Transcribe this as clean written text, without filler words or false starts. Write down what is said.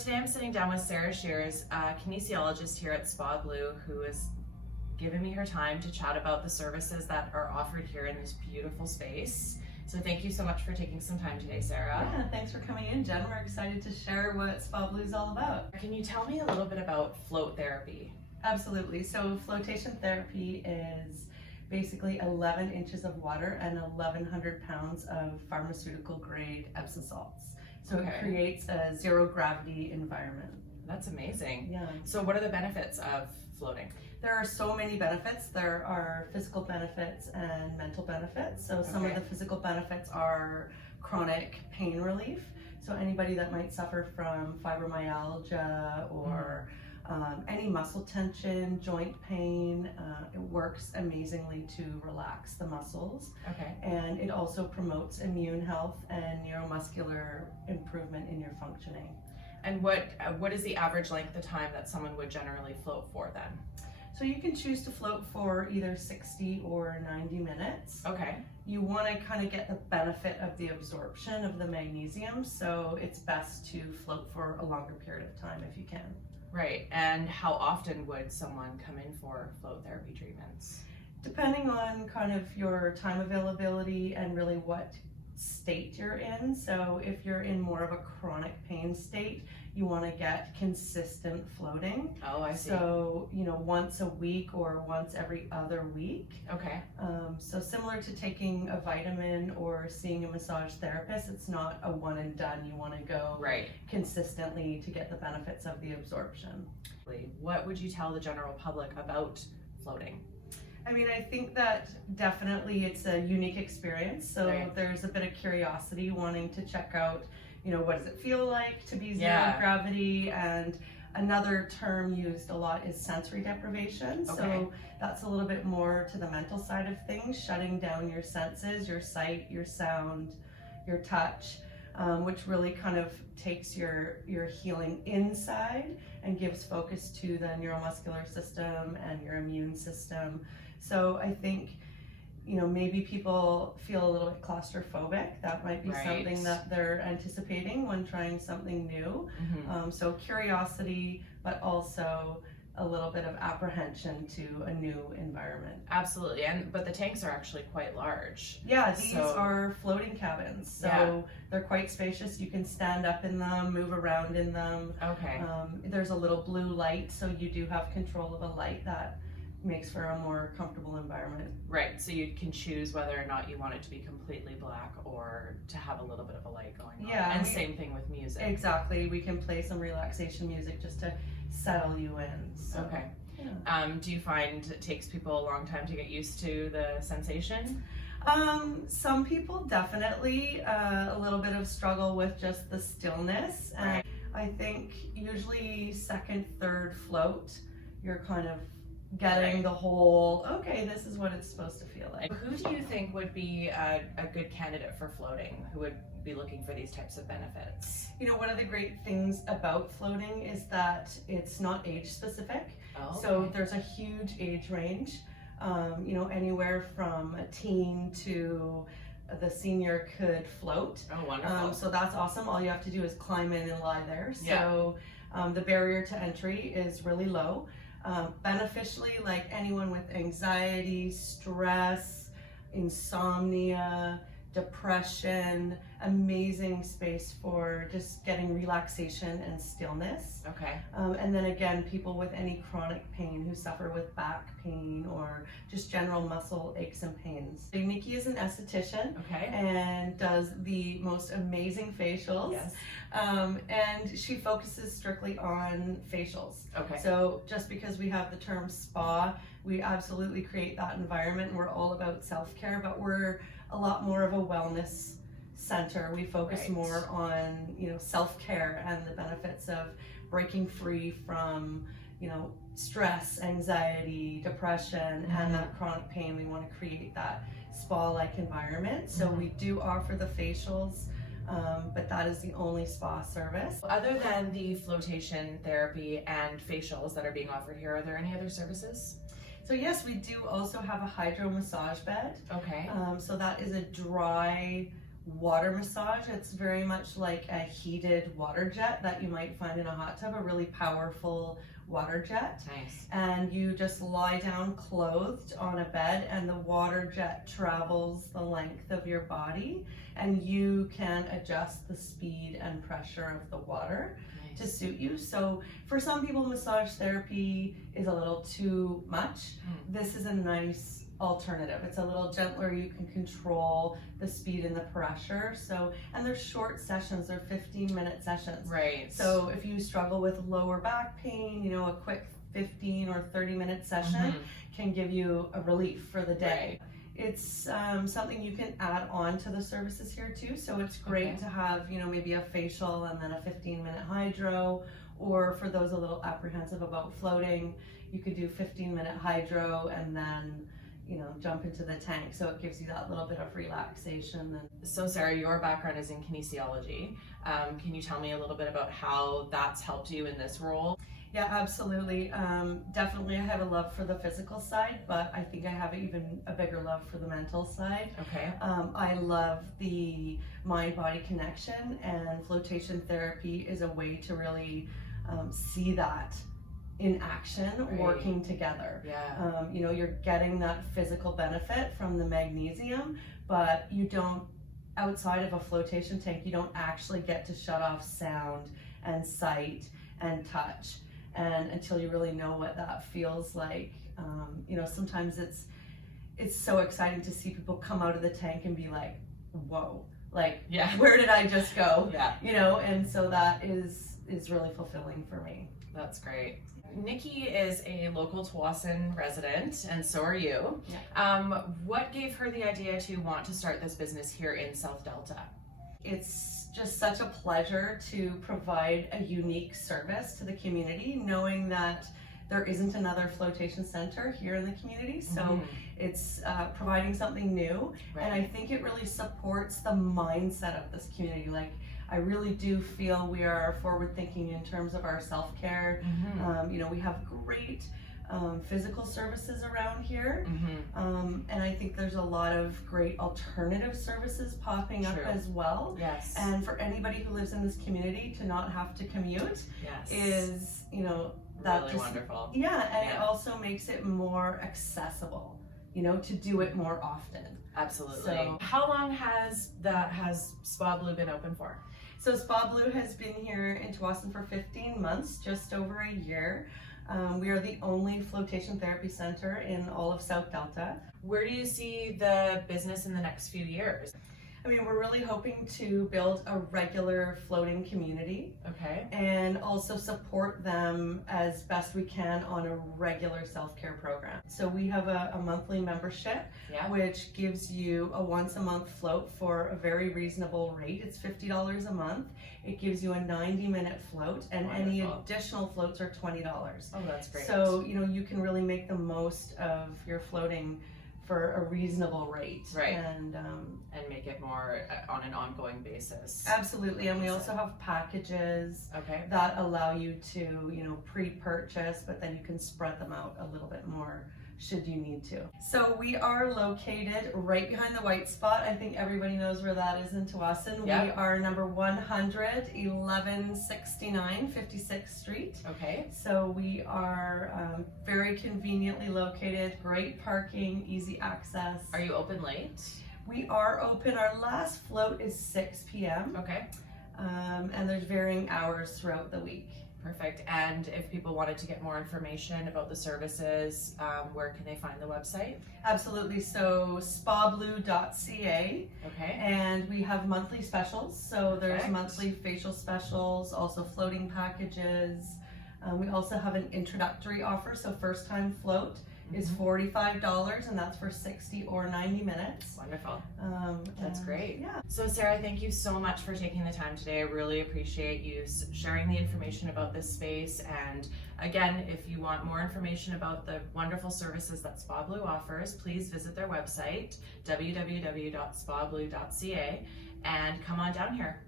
Today I'm sitting down with Sara Shears, a kinesiologist here at Bleu, who has given me her time to chat about the services that are offered here in this beautiful space. So thank you so much for taking some time today, Sara. Yeah, thanks for coming in, Jen. We're excited to share what Bleu is all about. Can you tell me a little bit about float therapy? Absolutely. So flotation therapy is basically 11 inches of water and 1,100 pounds of pharmaceutical grade Epsom salts. So Okay. It creates a zero gravity environment. That's amazing. Yeah. So what are the benefits of floating? There are so many benefits. There are physical benefits and mental benefits. So some of Okay. the physical benefits are chronic pain relief. So anybody that might suffer from fibromyalgia or any muscle tension, joint pain, it works amazingly to relax the muscles. Okay. And it also promotes immune health and neuromuscular improvement in your functioning. And what is the average length of time that someone would generally float for then? So you can choose to float for either 60 or 90 minutes. Okay. You want to kind of get the benefit of the absorption of the magnesium, so it's best to float for a longer period of time if you can. Right. And how often would someone come in for float therapy treatments? Depending on kind of your time availability and really what state you're in. So if you're in more of a chronic pain state, you want to get consistent floating. Oh, I see. So, once a week or once every other week. Okay. So similar to taking a vitamin or seeing a massage therapist, it's not a one and done. You want to go Right. consistently to get the benefits of the absorption. What would you tell the general public about floating? I mean, I think that definitely it's a unique experience. So Right. there's a bit of curiosity wanting to check out, what does it feel like to be zero Yeah. gravity? And another term used a lot is sensory deprivation. Okay. So that's a little bit more to the mental side of things, shutting down your senses, your sight, your sound, your touch, which really kind of takes your healing inside and gives focus to the neuromuscular system and your immune system. So I think, maybe people feel a little bit claustrophobic. That might be Right. something that they're anticipating when trying something new. Mm-hmm. So curiosity, but also a little bit of apprehension to a new environment. Absolutely. But the tanks are actually quite large. Yeah, these So- are floating cabins. So Yeah. they're quite spacious. You can stand up in them, move around in them. Okay. There's a little blue light, so you do have control of a light that makes for a more comfortable environment. Right. So you can choose whether or not you want it to be completely black or to have a little bit of a light going on. Yeah, And same thing with music. Exactly. We can play some relaxation music just to settle you in. So, Okay. yeah. Do you find it takes people a long time to get used to the sensation? Some people definitely a little bit of struggle with just the stillness. And Right. I think usually second, third float, you're kind of getting Right. the whole, okay, this is what it's supposed to feel like. Who do you think would be a good candidate for floating? Who would be looking for these types of benefits? One of the great things about floating is that it's not age specific. Oh, So okay. there's a huge age range, anywhere from a teen to the senior could float. Oh, wonderful. So that's awesome. All you have to do is climb in and lie there. Yeah. So the barrier to entry is really low. Beneficially, like anyone with anxiety, stress, insomnia, depression, amazing space for just getting relaxation and stillness. Okay. And then again, people with any chronic pain who suffer with back pain or just general muscle aches and pains. So Nikki is an esthetician Okay. and does the most amazing facials. Yes. And she focuses strictly on facials. Okay. So just because we have the term spa, we absolutely create that environment. We're all about self-care, but we're a lot more of a wellness center. We focus Right. more on, self-care and the benefits of breaking free from, stress, anxiety, depression, and that chronic pain. We want to create that spa-like environment. So we do offer the facials, but that is the only spa service. Other than the flotation therapy and facials that are being offered here, are there any other services? So yes, we do also have a hydro massage bed. Okay. So that is a dry water massage. It's very much like a heated water jet that you might find in a hot tub, a really powerful water jet. Nice. And you just lie down clothed on a bed, and the water jet travels the length of your body, and you can adjust the speed and pressure of the water to suit you. So for some people, massage therapy is a little too much. This is a nice alternative. It's a little gentler. You can control the speed and the pressure. So, and they're short sessions. They're 15-minute sessions. Right. So if you struggle with lower back pain, you know, a quick 15 or 30-minute session can give you a relief for the day. Right. It's something you can add on to the services here too. So it's great to have, you know, maybe a facial and then a 15-minute hydro, or for those a little apprehensive about floating, you could do 15-minute hydro and then, you know, jump into the tank. So it gives you that little bit of relaxation. So Sarah, your background is in kinesiology. Can you tell me a little bit about how that's helped you in this role? Yeah, absolutely. Definitely I have a love for the physical side, but I think I have even a bigger love for the mental side. Okay. I love the mind-body connection, and flotation therapy is a way to really see that in action, working together. Yeah. You know, you're getting that physical benefit from the magnesium, but you don't, outside of a flotation tank, you don't actually get to shut off sound and sight and touch. And until you really know what that feels like, you know, sometimes it's so exciting to see people come out of the tank and be like, whoa, like, where did I just go? You know, and so that is really fulfilling for me. That's great. Nikki is a local Tsawwassen resident, and so are you. What gave her the idea to want to start this business here in South Delta? It's just such a pleasure to provide a unique service to the community, knowing that there isn't another flotation center here in the community. So it's providing something new. And I think it really supports the mindset of this community. Like, I really do feel we are forward thinking in terms of our self-care. You know, we have great physical services around here. And I think there's a lot of great alternative services popping up as well. And for anybody who lives in this community to not have to commute is, you know, that really wonderful. And it also makes it more accessible, you know, to do it more often. Absolutely. So, how long has Spa Bleu been open for? So Spa Bleu has been here in Tsawwassen for 15 months, just over a year. We are the only flotation therapy center in all of South Delta. Where do you see the business in the next few years? I mean, we're really hoping to build a regular floating community. And also support them as best we can on a regular self-care program. So we have a monthly membership, which gives you a once-a-month float for a very reasonable rate. It's $50 a month. It gives you a 90-minute float, and any additional floats are $20. Oh, that's great. So, you know, you can really make the most of your floating for a reasonable rate, and make it more on an ongoing basis. Absolutely. And we also have packages that allow you to, you know, pre-purchase, but then you can spread them out a little bit more should you need to. So we are located right behind the white spot. I think everybody knows where that is in Tsawwassen. We are number 100, 1169 56th Street. So we are very conveniently located, great parking, easy access. Are you open late? We are open. Our last float is 6 p.m. And there's varying hours throughout the week. Perfect. And if people wanted to get more information about the services, where can they find the website? Absolutely. So spableu.ca. And we have monthly specials. So there's monthly facial specials, also floating packages. We also have an introductory offer. So first time float is $45, and that's for 60 or 90 minutes. Wonderful. That's great. So Sarah, thank you so much for taking the time today. I really appreciate you sharing the information about this space. And again, if you want more information about the wonderful services that Spa Bleu offers, please visit their website, www.spableu.ca, and come on down here.